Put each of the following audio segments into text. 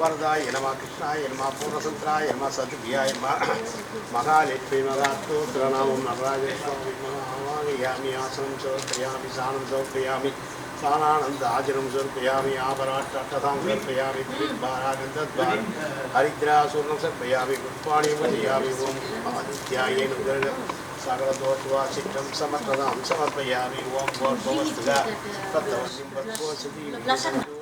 वरदाय नमः कृष्णाय नमः पूर्णसंत्राय नमः सद्भियाय नमः महालक्ष्मी महास्तोत्रनामं नवराजस्वामी आसनं समर्पयामि सानं समर्पयामि सानानन्दाजनं समर्पयामि आभराष्टां समर्पयामि दीर्घारागन्धद्वार हरिद्रासूर्णं समर्पयामि पुष्पाणि पूजयामि ओम आदित्याय नमः सकलदोषवाचित्रं समर्पदां समर्पयामि ओम भवस्तुगा तत्तवसिं वत्सति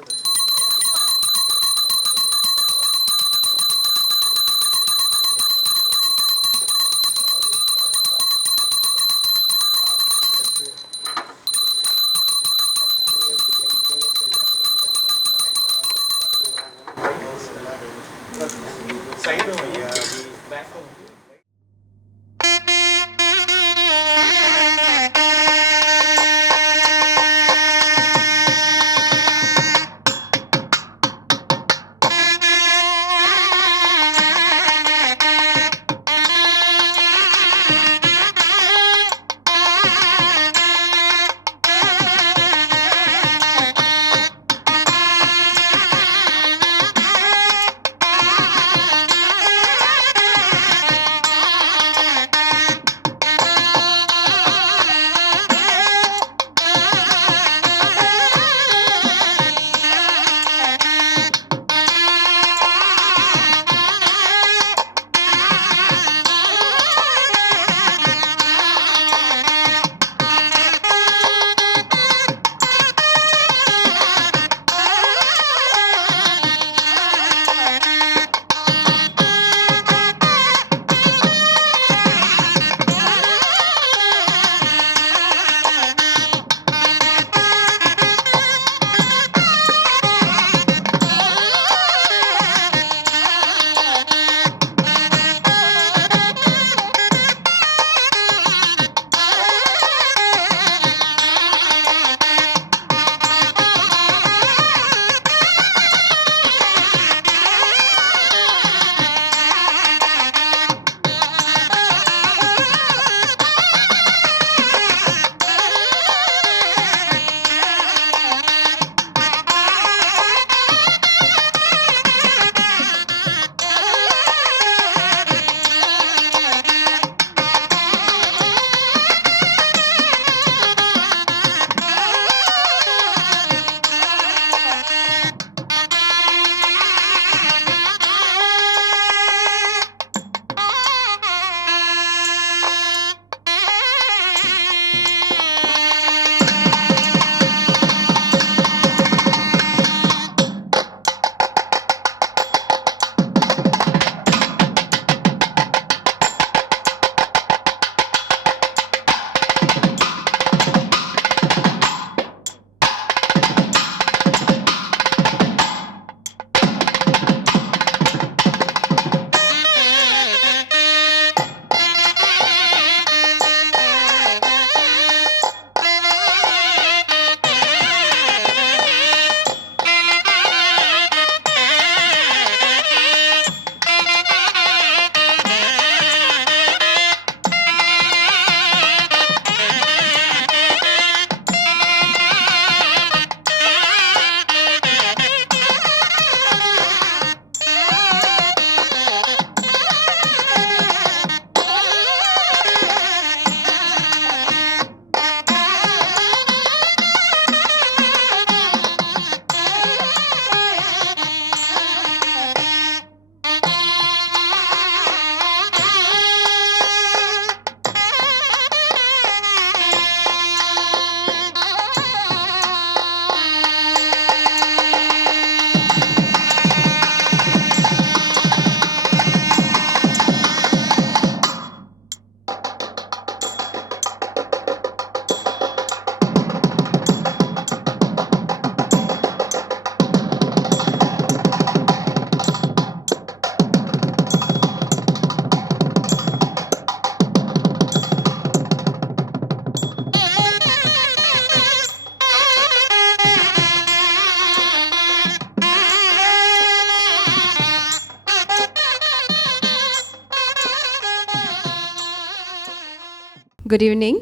Good evening.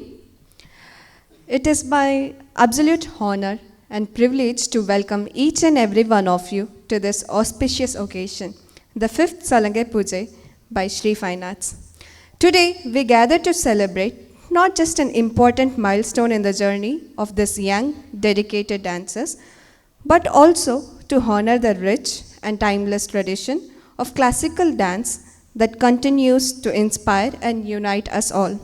It is my absolute honor and privilege to welcome each and every one of you to this auspicious occasion, the 5th Salange Puja by Sri Fine Arts. Today, we gather to celebrate not just an important milestone in the journey of these young, dedicated dancers, but also to honor the rich and timeless tradition of classical dance that continues to inspire and unite us all.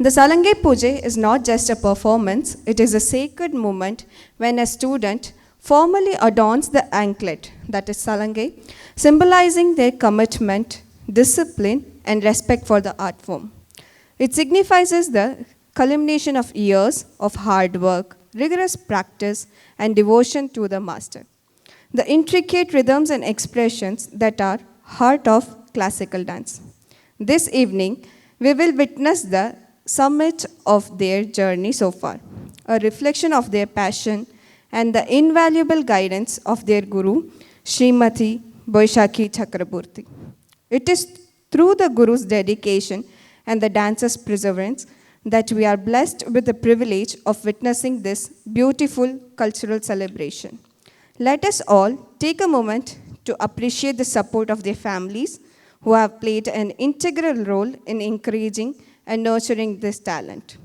The Salange Puja is not just a performance, it is a sacred moment when a student formally adorns the anklet, that is Salange, symbolizing their commitment, discipline, and respect for the art form. It signifies the culmination of years of hard work, rigorous practice, and devotion to the master. The intricate rhythms and expressions that are heart of classical dance. This evening, we will witness the summit of their journey so far, a reflection of their passion and the invaluable guidance of their guru, Srimati Boishakhi Chakraborty. It is through the guru's dedication and the dancer's perseverance that we are blessed with the privilege of witnessing this beautiful cultural celebration. Let us all take a moment to appreciate the support of their families who have played an integral role in encouraging and nurturing this talent.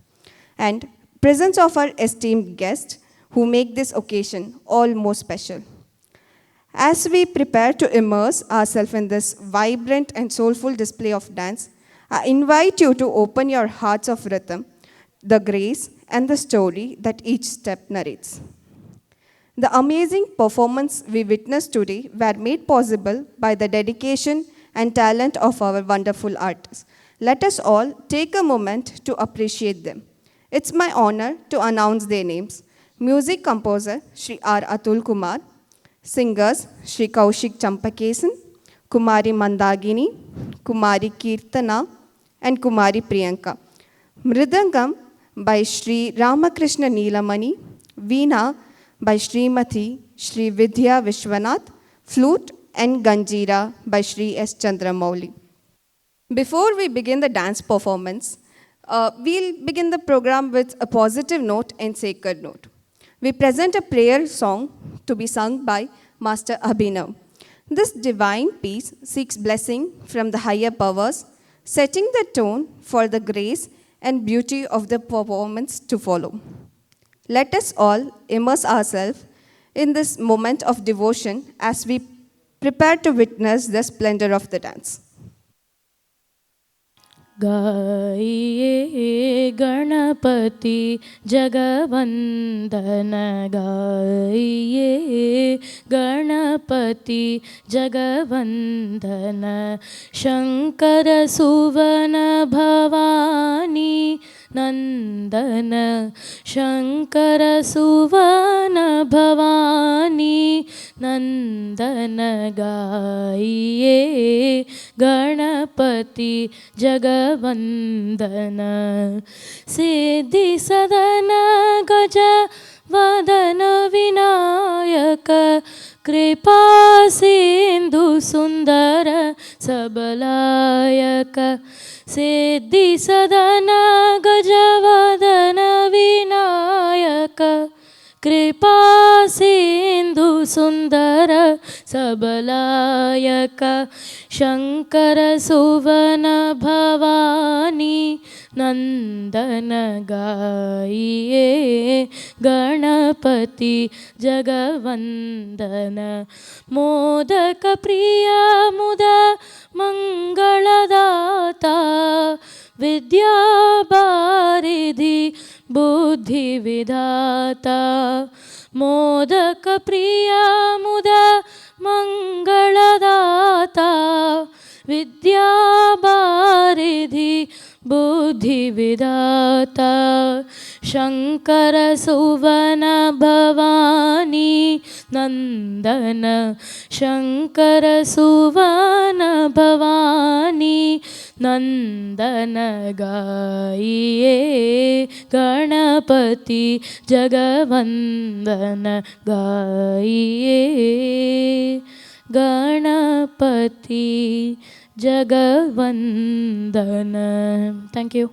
And presence of our esteemed guests who make this occasion all more special. As we prepare to immerse ourselves in this vibrant and soulful display of dance, I invite you to open your hearts of rhythm, the grace, and the story that each step narrates. The amazing performance we witnessed today were made possible by the dedication and talent of our wonderful artists. Let us all take a moment to appreciate them. It's my honor to announce their names. Music composer Sri R. Atul Kumar, singers Sri Kaushik Champakesan, Kumari Mandagini, Kumari Kirtana, and Kumari Priyanka. Mridangam by Sri Ramakrishna Neelamani, Veena by Srimati Sri Vidya Vishwanath, flute and Ganjira by Sri S. Chandramouli. Before we begin the dance performance, we'll begin the program with a positive note and sacred note. We present a prayer song to be sung by Master Abhinav. This divine piece seeks blessing from the higher powers, setting the tone for the grace and beauty of the performance to follow. Let us all immerse ourselves in this moment of devotion as we prepare to witness the splendor of the dance. गाइए गणपति जगवंदन गाइए गणपति जगवंदन शंकर सुवन भवानी नंदन शंकर सुवन भवानी नंदन गाइए गणपति जगवंदन सिद्धि सदन गज वदन विनायक कृपा सिंधु सुंदर सबलायक सिद्धि सदन गजवदन विनायक कृपा सिंधु सुंदर सबलायक शंकर सुवन भवानी नंदन गाइए गणपति जगवंदन मोदक प्रिय मुद मंगलदाता विद्या बारिधि बुद्धि विधाता मोदक प्रिय मुद मंगलदाता विद्या बारिधि बुद्धि विधाता शंकर सुवन भवानी नंदन शंकर सुवन भवानी नंदन गाइए गणपति जगवंदन गाइए गणपति जगवंदन. Thank you.